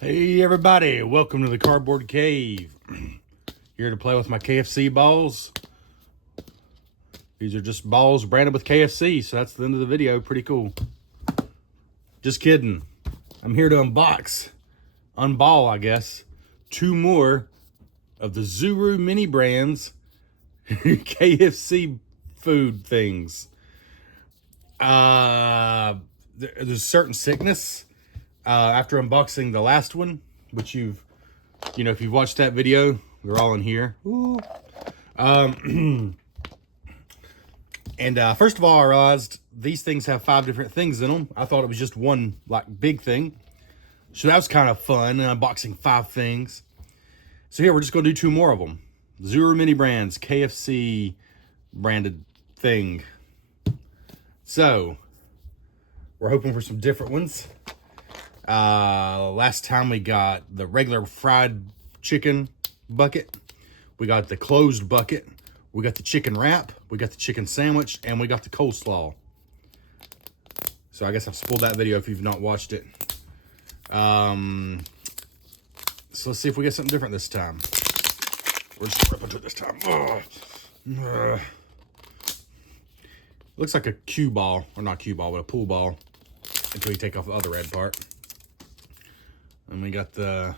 Hey everybody, welcome to the Cardboard Cave. Here to play with my KFC balls. These are just balls branded with KFC, so that's the end of the video. Pretty cool. Just kidding. I'm here to unball, I guess, 2 more of the Zuru mini brands KFC food things. There's a certain sickness after unboxing the last one, which if you've watched that video, we're all in here. Ooh. And first of all, I realized these things have 5 different things in them. I thought it was just one like big thing. So that was kind of fun, unboxing 5 things. So here, we're just gonna do 2 more of them. Zuru mini brands, KFC branded thing. So we're hoping for some different ones. Last time we got the regular fried chicken bucket, we got the closed bucket, we got the chicken wrap, we got the chicken sandwich, and we got the coleslaw. So I guess I've spoiled that video if you've not watched it. So let's see if we get something different this time. We're just ripping to it this time. Looks like a cue ball, or not cue ball, but a pool ball, until you take off the other red part. And we got the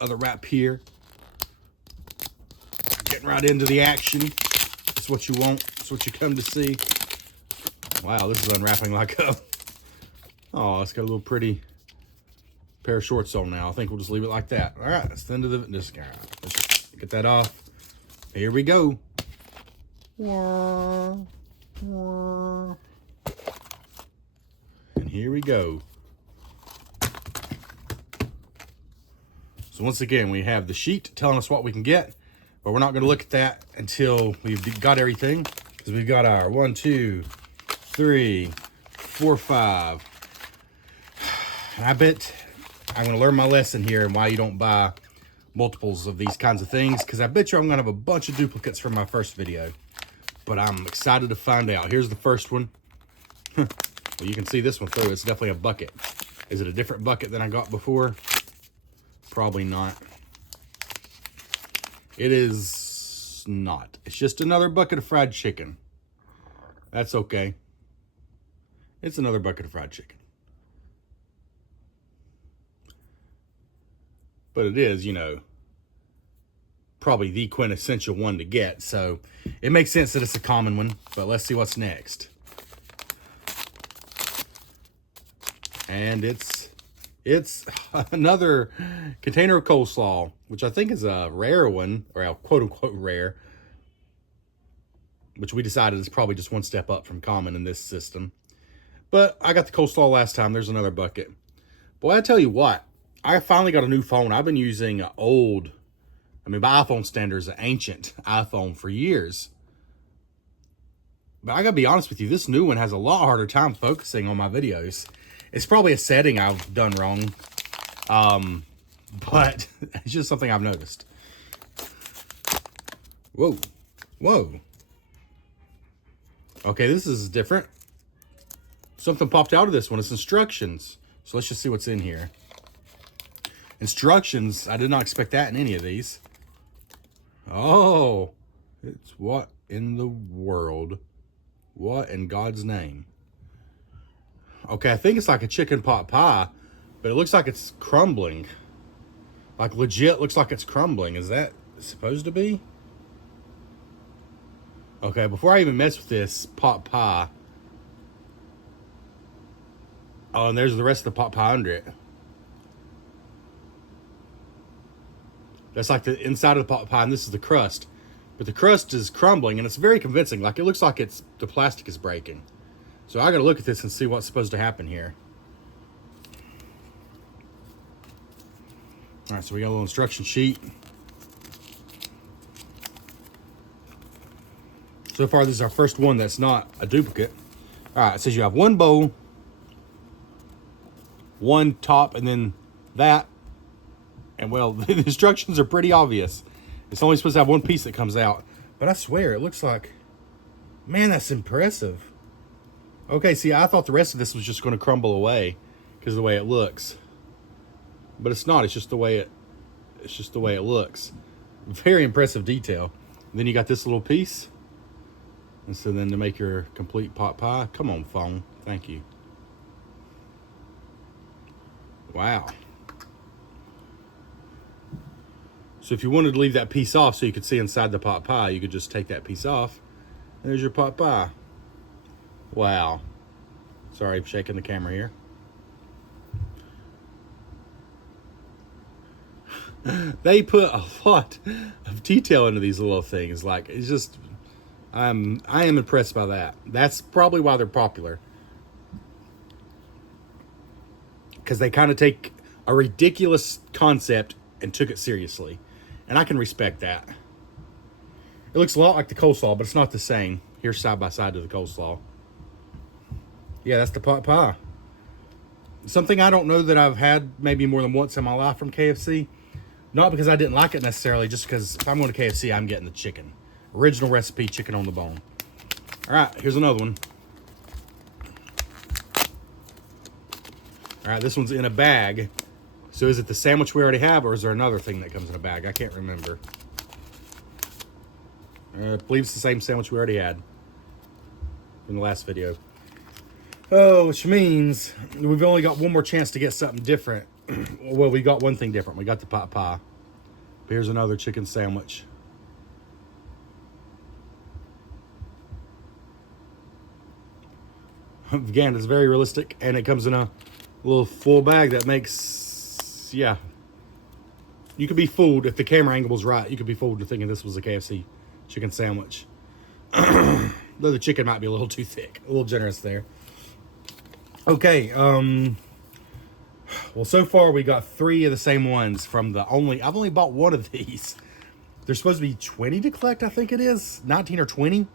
other wrap here. Getting right into the action. That's what you want. That's what you come to see. Wow, this is unwrapping like a... Oh, it's got a little pretty pair of shorts on now. I think we'll just leave it like that. All right, that's the end of this guy. Let's just get that off. Here we go. And here we go. So once again, we have the sheet telling us what we can get, but we're not going to look at that until we've got everything, because we've got our 1, 2, 3, 4, 5. And I bet I'm going to learn my lesson here and why you don't buy multiples of these kinds of things, because I bet you I'm going to have a bunch of duplicates from my first video. But I'm excited to find out. Here's the first one. Well, you can see this one through. It's definitely a bucket. Is it a different bucket than I got before? Probably not. It is not. It's just another bucket of fried chicken. That's okay. It's another bucket of fried chicken. But it is, probably the quintessential one to get. So it makes sense that it's a common one. But let's see what's next. And it's another container of coleslaw, which I think is a rare one, or a quote-unquote rare, which we decided is probably just one step up from common in this system. But I got the coleslaw last time. There's another bucket. Boy, I tell you what, I finally got a new phone. I've been using an old, by iPhone standards, an ancient iPhone for years. But I gotta be honest with you, this new one has a lot harder time focusing on my videos. It's probably a setting I've done wrong, but it's just something I've noticed. Whoa. Okay, this is different. Something popped out of this one. It's instructions. So let's just see what's in here. Instructions. I did not expect that in any of these. Oh, it's what in the world? What in God's name? Okay, I think it's like a chicken pot pie, but it looks like it's crumbling. Like legit looks like it's crumbling. Is that supposed to be? Okay, before I even mess with this pot pie. Oh, and there's the rest of the pot pie under it. That's like the inside of the pot pie, and this is the crust. But the crust is crumbling, and it's very convincing. Like, it looks like the plastic is breaking. So I gotta look at this and see what's supposed to happen here. All right, so we got a little instruction sheet. So far, this is our first one that's not a duplicate. All right, it says you have 1 bowl, 1 top, and then that. And well, the instructions are pretty obvious. It's only supposed to have 1 piece that comes out. But I swear, it looks like, man, that's impressive. Okay, see, I thought the rest of this was just going to crumble away because of the way it looks. but it's not. It's just the way it looks. Very impressive detail. And then you got this little piece. And so then to make your complete pot pie, come on, phone. Thank you. Wow. So if you wanted to leave that piece off so you could see inside the pot pie, you could just take that piece off. And there's your pot pie. Wow. Sorry, I'm shaking the camera here. They put a lot of detail into these little things. Like, it's just, I am impressed by that. That's probably why they're popular. Because they kind of take a ridiculous concept and took it seriously. And I can respect that. It looks a lot like the coleslaw, but it's not the same. Here's side by side to the coleslaw. Yeah, that's the pot pie. Something I don't know that I've had maybe more than once in my life from KFC. Not because I didn't like it necessarily, just because if I'm going to KFC, I'm getting the chicken. Original recipe, chicken on the bone. All right, here's another one. All right, this one's in a bag. So is it the sandwich we already have, or is there another thing that comes in a bag? I can't remember. I believe it's the same sandwich we already had from the last video. Oh, which means we've only got one more chance to get something different. Well, we got one thing different. We got the pot pie. But here's another chicken sandwich. Again, it's very realistic, and it comes in a little full bag that makes, yeah. You could be fooled if the camera angle was right. You could be fooled into thinking this was a KFC chicken sandwich. Though the chicken might be a little too thick, a little generous there. Okay, well, so far we got 3 of the same ones from the I've only bought one of these. There's supposed to be 20 to collect, I think it is. 19 or 20.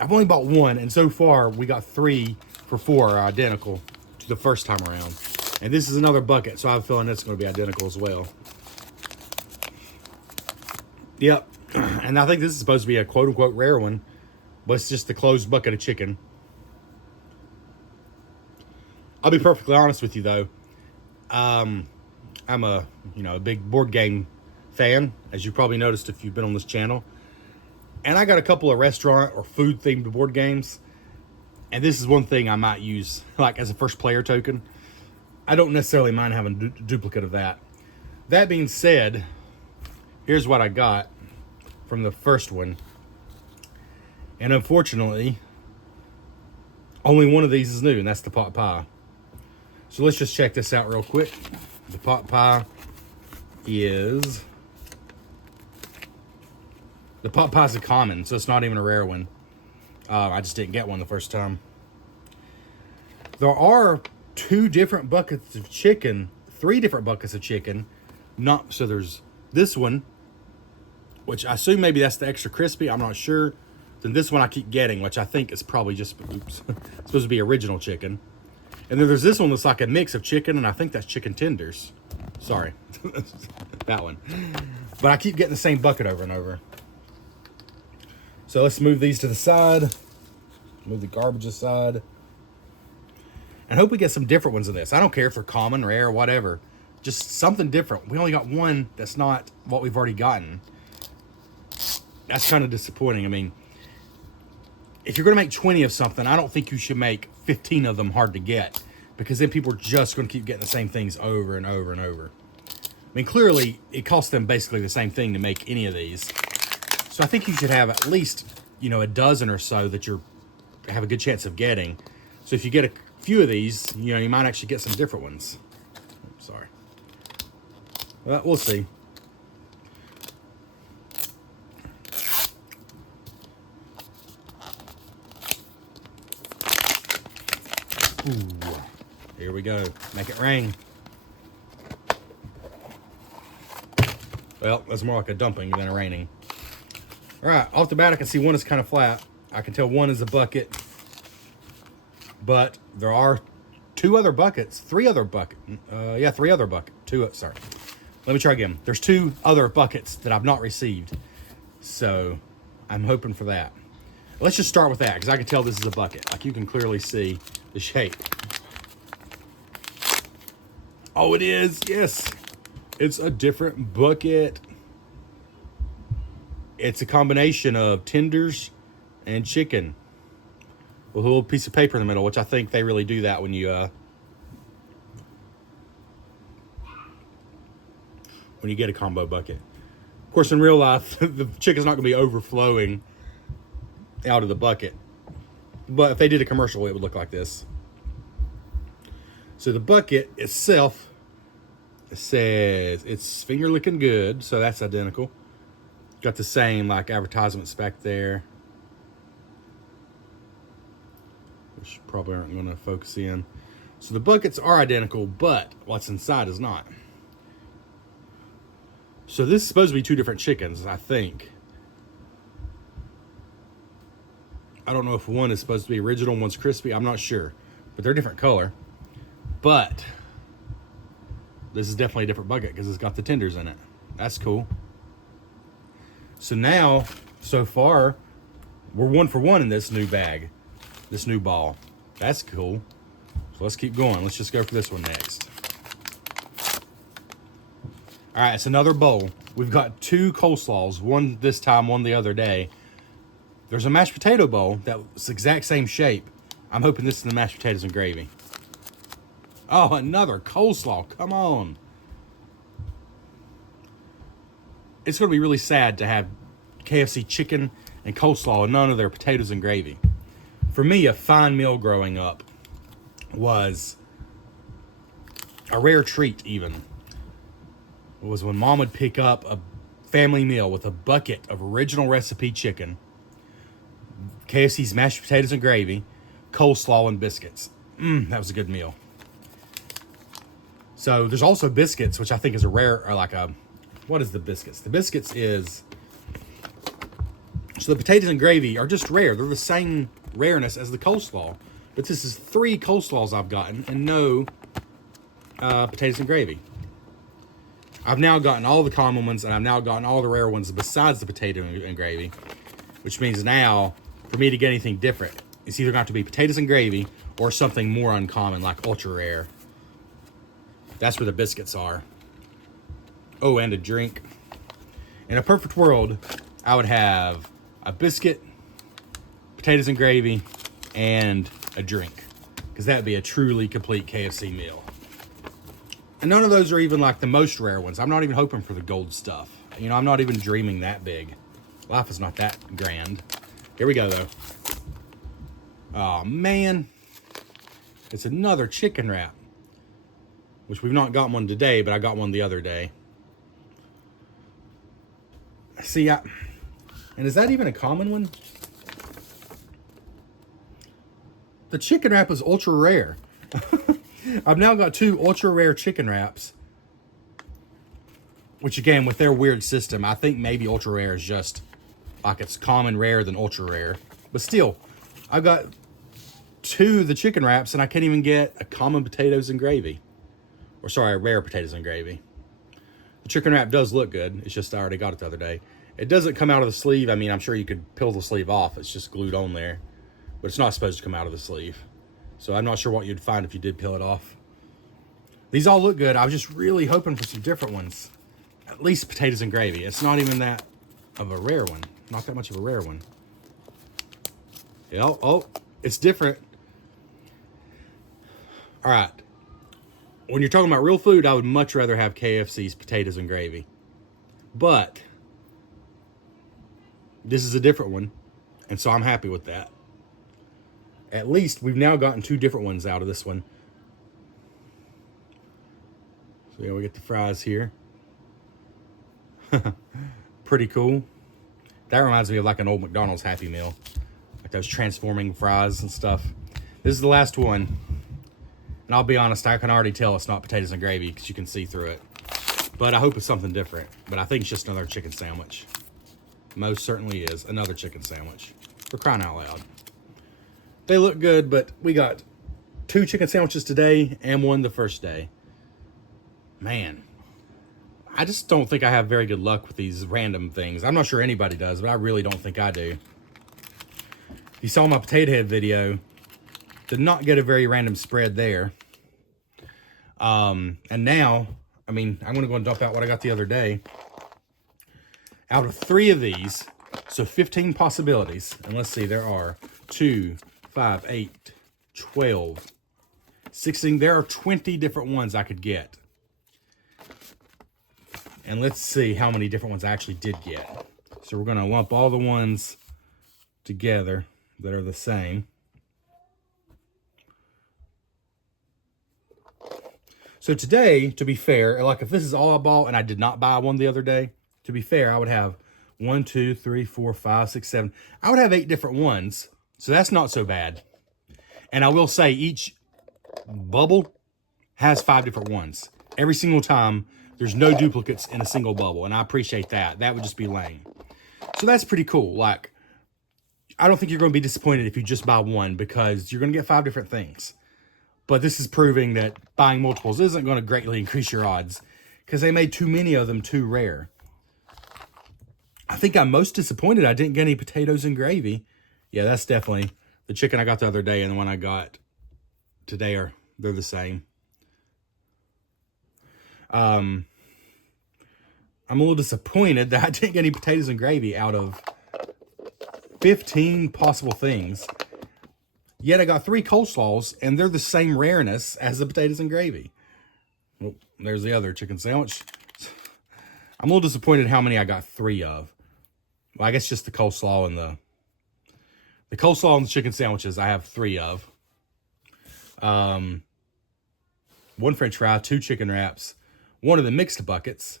I've only bought one, and so far we got 3 for 4 are identical to the first time around. And this is another bucket, so I have a feeling it's going to be identical as well. Yep, and I think this is supposed to be a quote-unquote rare one, but it's just the closed bucket of chicken. I'll be perfectly honest with you, though. I'm a big board game fan, as you probably noticed if you've been on this channel. And I got a couple of restaurant or food themed board games. And this is one thing I might use like as a first player token. I don't necessarily mind having a duplicate of that. That being said, here's what I got from the first one. And unfortunately, only one of these is new, and that's the pot pie. So let's just check this out real quick. The pot pie is... The pot pie's a common, so it's not even a rare one. I just didn't get one the first time. There are 2 different buckets of chicken, 3 different buckets of chicken. So there's this one, which I assume maybe that's the extra crispy. I'm not sure. Then this one I keep getting, which I think is probably just, it's supposed to be original chicken. And then there's this one that's like a mix of chicken, and I think that's chicken tenders. Sorry. That one. But I keep getting the same bucket over and over. So let's move these to the side. Move the garbage aside. And hope we get some different ones in this. I don't care if they're common, rare, whatever. Just something different. We only got one that's not what we've already gotten. That's kind of disappointing. I mean, if you're going to make 20 of something, I don't think you should make 15 of them hard to get, because then people are just going to keep getting the same things over and over and over. I mean, clearly, it costs them basically the same thing to make any of these. So I think you should have at least, a dozen or so that you have a good chance of getting. So if you get a few of these, you might actually get some different ones. Sorry. Well, we'll see. Ooh, here we go. Make it rain. Well, that's more like a dumping than a raining. All right, off the bat, I can see one is kind of flat. I can tell one is a bucket. But there are 2 other buckets. 3 other buckets. 3 other buckets. Sorry. Let me try again. There's 2 other buckets that I've not received. So I'm hoping for that. Let's just start with that, because I can tell this is a bucket. Like, you can clearly see the shape. Oh, it is. Yes. It's a different bucket. It's a combination of tenders and chicken with a little piece of paper in the middle, which I think they really do that when you get a combo bucket. Of course, in real life, the chicken's not going to be overflowing out of the bucket. But if they did a commercial, it would look like this. So the bucket itself, it says it's finger licking good, so that's identical. Got the same like advertisements back there, which probably aren't going to focus in. So the buckets are identical, but what's inside is not. So this is supposed to be two different chickens, I think. I don't know if one is supposed to be original and one's crispy. I'm not sure. But they're different color. But this is definitely a different bucket because it's got the tenders in it. That's cool. So now, so far, we're 1 for 1 in this new bag. This new ball. That's cool. So let's keep going. Let's just go for this one next. All right, it's another bowl. We've got 2 coleslaws, one this time, one the other day. There's a mashed potato bowl that's the exact same shape. I'm hoping this is the mashed potatoes and gravy. Oh, another coleslaw. Come on. It's going to be really sad to have KFC chicken and coleslaw and none of their potatoes and gravy. For me, a fine meal growing up was a rare treat even. It was when Mom would pick up a family meal with a bucket of original recipe chicken, KFC's mashed potatoes and gravy, coleslaw, and biscuits. That was a good meal. So there's also biscuits, which I think is a rare, or like a, what is the biscuits? The biscuits is, so the potatoes and gravy are just rare. They're the same rareness as the coleslaw. But this is 3 coleslaws I've gotten and no potatoes and gravy. I've now gotten all the common ones, and I've now gotten all the rare ones besides the potato and gravy, which means now, for me to get anything different, it's either going to be potatoes and gravy or something more uncommon, like ultra rare. That's where the biscuits are. Oh, and a drink. In a perfect world, I would have a biscuit, potatoes and gravy, and a drink, because that would be a truly complete KFC meal. And none of those are even like the most rare ones. I'm not even hoping for the gold stuff. You know, I'm not even dreaming that big. Life is not that grand. Here we go, though. Oh, man. It's another chicken wrap, which we've not got one today, but I got one the other day. See, and is that even a common one? The chicken wrap is ultra rare. I've now got 2 ultra rare chicken wraps, which again, with their weird system, I think maybe ultra rare is just like it's common rare than ultra rare. But still, I've got 2 of the chicken wraps and I can't even get a common potatoes and gravy. Or sorry, rare potatoes and gravy. The chicken wrap does look good. It's just I already got it the other day. It doesn't come out of the sleeve. I mean, I'm sure you could peel the sleeve off. It's just glued on there. But it's not supposed to come out of the sleeve. So I'm not sure what you'd find if you did peel it off. These all look good. I was just really hoping for some different ones. At least potatoes and gravy. It's not even that of a rare one. Not that much of a rare one. Yeah, oh, it's different. All right. When you're talking about real food, I would much rather have KFC's potatoes and gravy. But this is a different one, and so I'm happy with that. At least we've now gotten 2 different ones out of this one. So yeah, we get the fries here. Pretty cool. That reminds me of like an old McDonald's Happy Meal. Like those transforming fries and stuff. This is the last one. And I'll be honest, I can already tell it's not potatoes and gravy because you can see through it. But I hope it's something different. But I think it's just another chicken sandwich. Most certainly is another chicken sandwich. For crying out loud. They look good, but we got 2 chicken sandwiches today and 1 the first day. Man, I just don't think I have very good luck with these random things. I'm not sure anybody does, but I really don't think I do. You saw my potato head video. Did not get a very random spread there. And now, I'm going to go and dump out what I got the other day. Out of 3 of these, so 15 possibilities. And let's see, there are 2, 5, 8, 12, 16. There are 20 different ones I could get. And let's see how many different ones I actually did get. So we're going to lump all the ones together that are the same. So today, to be fair, like if this is all I bought and I did not buy one the other day, to be fair, I would have 1, 2, 3, 4, 5, 6, 7. I would have 8 different ones. So that's not so bad. And I will say each bubble has 5 different ones. Every single time, there's no duplicates in a single bubble. And I appreciate that. That would just be lame. So that's pretty cool. Like, I don't think you're going to be disappointed if you just buy one, because you're going to get 5 different things. But this is proving that buying multiples isn't going to greatly increase your odds, because they made too many of them too rare. I think I'm most disappointed I didn't get any potatoes and gravy. Yeah, that's definitely the chicken I got the other day and the one I got today they're the same. I'm a little disappointed that I didn't get any potatoes and gravy out of 15 possible things. Yet I got 3 coleslaws, and they're the same rareness as the potatoes and gravy. Well, there's the other chicken sandwich. I'm a little disappointed how many I got 3 of. Well, I guess just the coleslaw and the coleslaw and the chicken sandwiches I have 3 of. 1 French fry, 2 chicken wraps, 1 of the mixed buckets,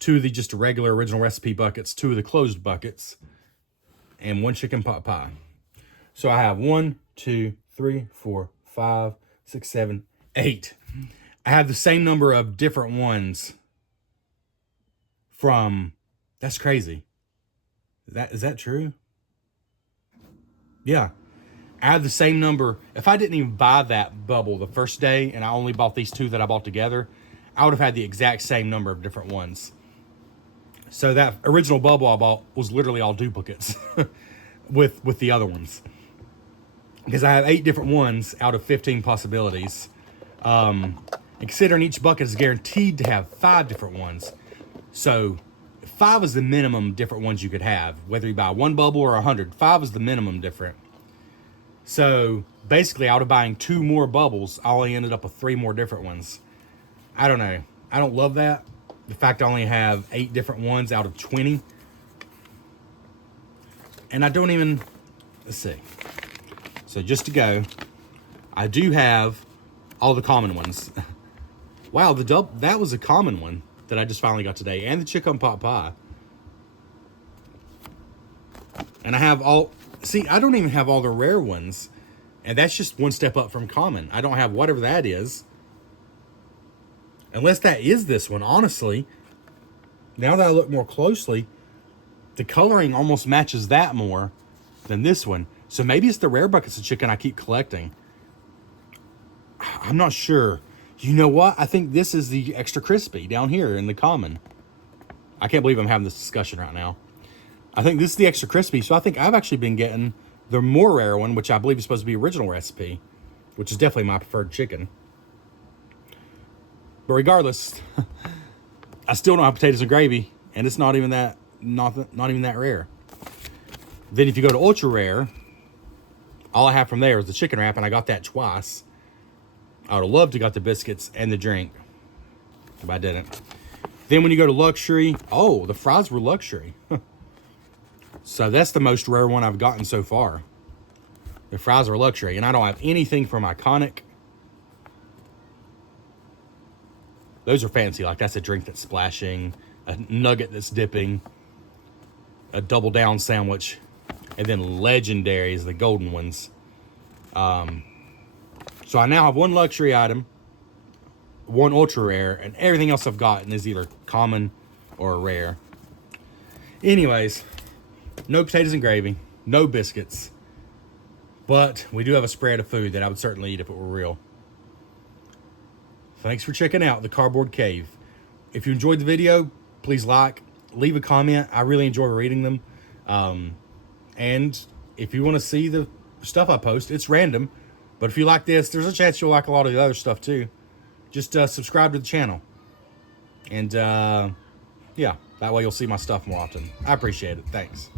2 of the just regular original recipe buckets, 2 of the closed buckets, and 1 chicken pot pie. So I have 1, 2, 3, 4, 5, 6, 7, 8. I have the same number of different ones from, that's crazy. Is that true? Yeah. I have the same number. If I didn't even buy that bubble the first day and I only bought these 2 that I bought together, I would have had the exact same number of different ones. So that original bubble I bought was literally all duplicates with the other ones. Because I have 8 different ones out of 15 possibilities. And considering each bucket is guaranteed to have 5 different ones. So 5 is the minimum different ones you could have. Whether you buy 1 bubble or 100, 5 is the minimum different. So basically out of buying 2 more bubbles, I only ended up with 3 more different ones. I don't know. I don't love that. The fact I only have 8 different ones out of 20. And I don't even, let's see. So just to go, I do have all the common ones. Wow, that was a common one that I just finally got today. And the chicken pot pie. And I have I don't even have all the rare ones. And that's just one step up from common. I don't have whatever that is. Unless that is this one, honestly. Now that I look more closely, the coloring almost matches that more than this one. So maybe it's the rare buckets of chicken I keep collecting. I'm not sure. You know what? I think this is the extra crispy down here in the common. I can't believe I'm having this discussion right now. I think this is the extra crispy. So I think I've actually been getting the more rare one, which I believe is supposed to be original recipe, which is definitely my preferred chicken. But regardless, I still don't have potatoes and gravy, and it's not even that rare. Then if you go to ultra rare, all I have from there is the chicken wrap, and I got that twice. I would have loved to got the biscuits and the drink, but I didn't. Then when you go to luxury, oh, the fries were luxury. So that's the most rare one I've gotten so far. The fries are luxury, and I don't have anything from Iconic. Those are fancy, like that's a drink that's splashing, a nugget that's dipping, a double down sandwich, and then legendary is the golden ones. So I now have 1 luxury item, 1 ultra rare, and everything else I've gotten is either common or rare. Anyways, no potatoes and gravy, no biscuits, but we do have a spread of food that I would certainly eat if it were real. Thanks for checking out the Cardboard Cave. If you enjoyed the video, please leave a comment. I really enjoy reading them. And if you want to see the stuff I post, it's random. But if you like this, there's a chance you'll like a lot of the other stuff too. Just subscribe to the channel. And yeah, that way you'll see my stuff more often. I appreciate it. Thanks.